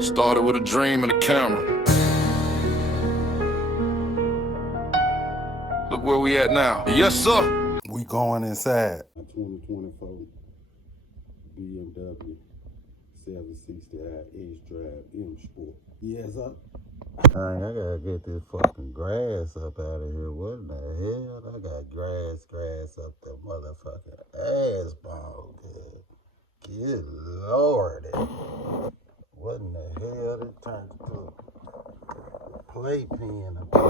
Started with a dream and a camera. Look where we at now. Yes, sir. We going inside. A 2024 BMW 760i xdrive M Sport. Yes, sir. I gotta get this fucking grass up out of here. What in the hell? I got grass up the motherfucking ass ball. Good Lord. What in the hell? It turned into a playpen up there.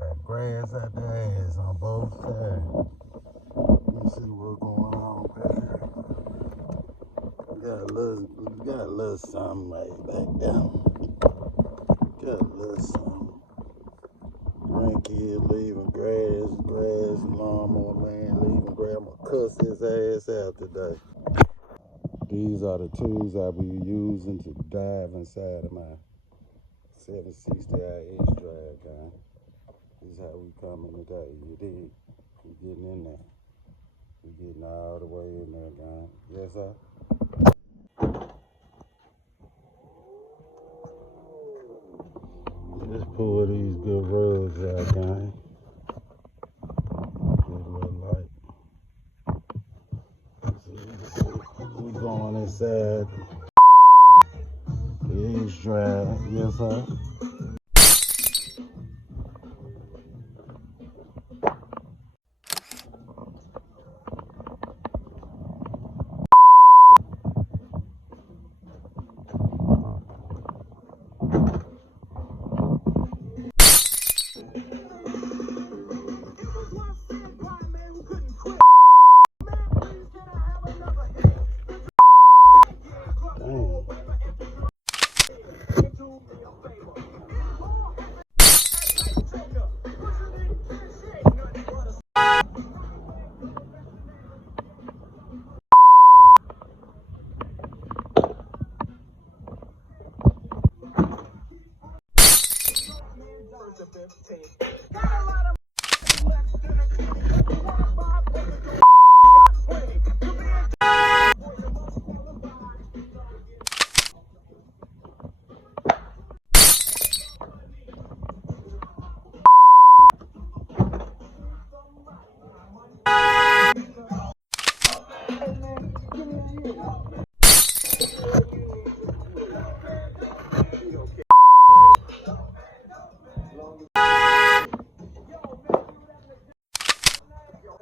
Got grass out the ass on both sides. Let me see what's going on back here. Got a little something right back down. Got a little something. Grandkid leaving grass, lawnmower man leaving grass. I'm gonna cuss his ass out today. These are the tools I'll be using to dive inside of my 760i xdrive, guy. This is how we coming today, you dig? We getting in there. We getting all the way in there, guy. Yes, sir? Let's pull these good rugs out, guy. Get a little light. See, we going inside the xdrive. Yes, sir?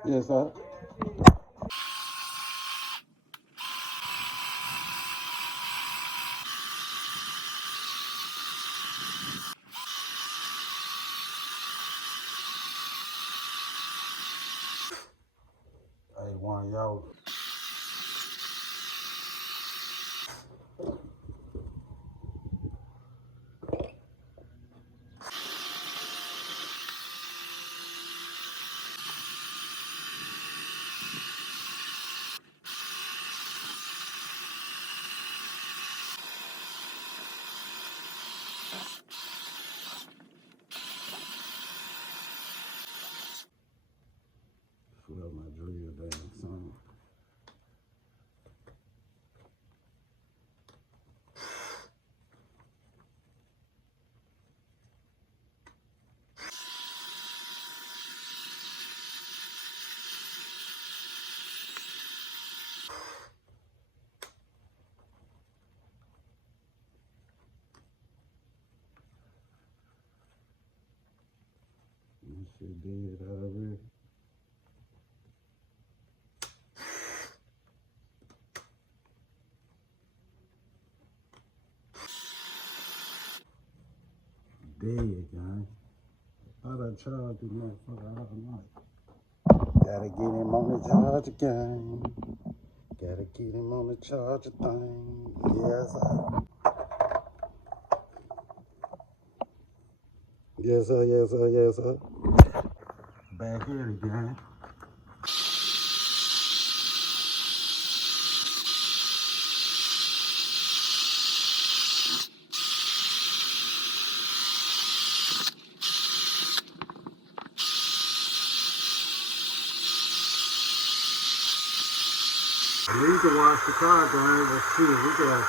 Yes, sir. Hey, one of y'all. Put up my drill down, son. This shit dead already. Dead, guys. Thought I charged this motherfucker all night. Gotta get him on the charger game. Gotta get him on the charger thing. Yes, sir. Yes, sir, yes, sir, yes, sir. Back here again. We can wash the car down. Let's see if we got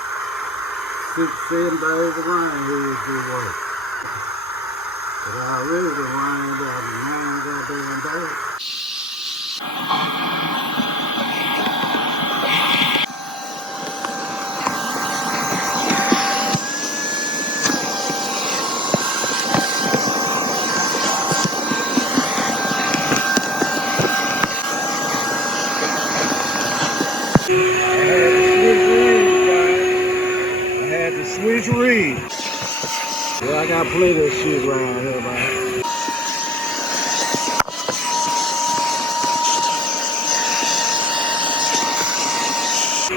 6, 7 days of rain here this work. But already the rain got 9 goddamn days. Switch reeds. Yeah, I got plenty of shit around here, man.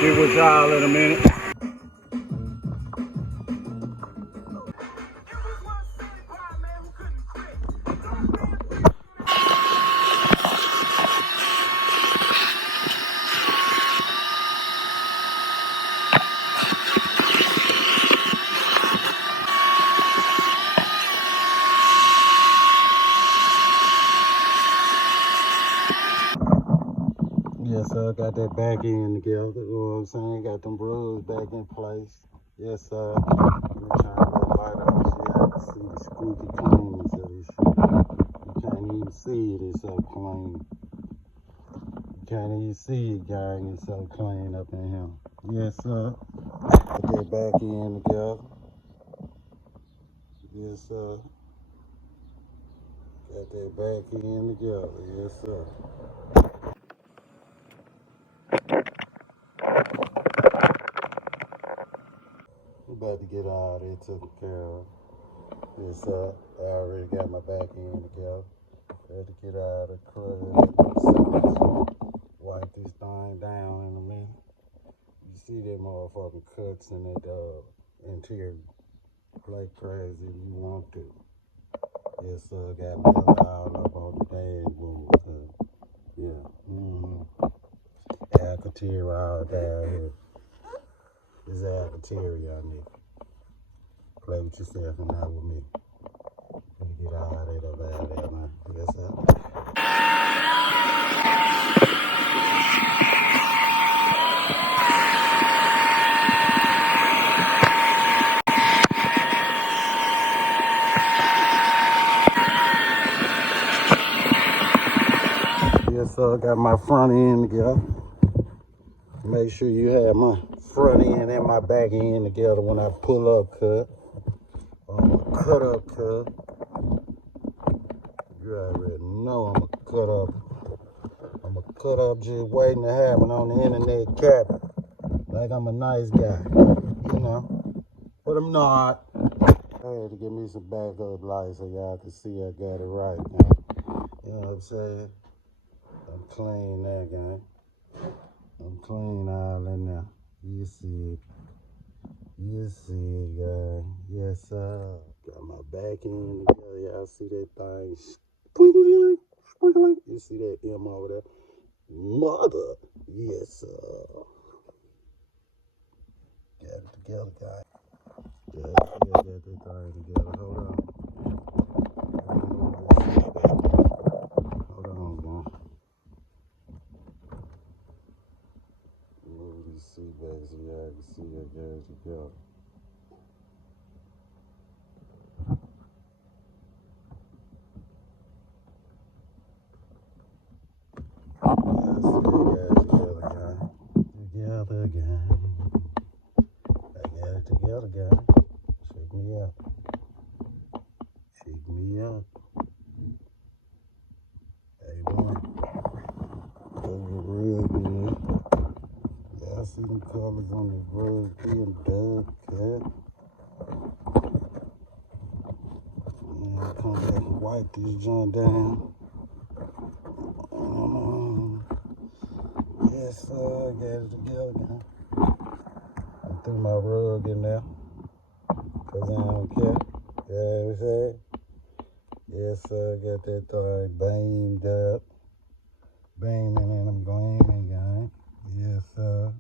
Get with y'all in a minute. Yes, sir, got that back end together, you know what I'm saying? Got them rules back in place. Yes, sir. Let me try to light up shit. I can see the squeaky cleanness of this shit. You can't even see it, it's so clean. You can't even see it, gang, it's so clean up in here. Yes, sir. Got that back end together. Yes, sir. Got that back end together. Yes, sir. I'm about to get all that taken care of. Yes, sir. I already got my back end together. Had to get out of the club. Wipe this thing down in a minute. You see that motherfucking cuts in that interior. Play crazy if you want to. Yes, sir. Got leather all up on the dashboard. Yeah. Alcantara all down here. This is Alcantara, nigga. Play with yourself and not with me. Get all that up out of there, man. Yes, sir. Yes, sir. Got my front end together. Make sure you have my front end and my back end together when I pull up cut. Cut up cut. You already know I'm a cut up. I'm a cut up just waiting to happen on the internet cabin. Like I'm a nice guy, you know. But I'm not. I had to give me some backup lights so y'all can see I got it right, man. You know what I'm saying? I'm clean there, gang. I'm clean all in there. You see it. You see it, guy. Yes, sir. Got my back end together. Y'all see that thing? Squiggly, squiggly. You see that M over there? Mother. Yes, sir. Got it together, guy. Yeah, I got that thing together. Hold on. Hold on, man. Move these seat backs so y'all can see I got it together. Together again. I got it together, guys. Shake me up. Shake me up. Hey, boy. Over real good. Y'all see them colors on the rug being dug cut. Yeah, come back and wipe this joint down. Yes, sir. I got it together, guys. I threw my rug in there. Cause I don't care. You know what I'm saying? Yes, sir, got that thing beamed up. Beaming and I'm gleaming, gang. Yes, sir.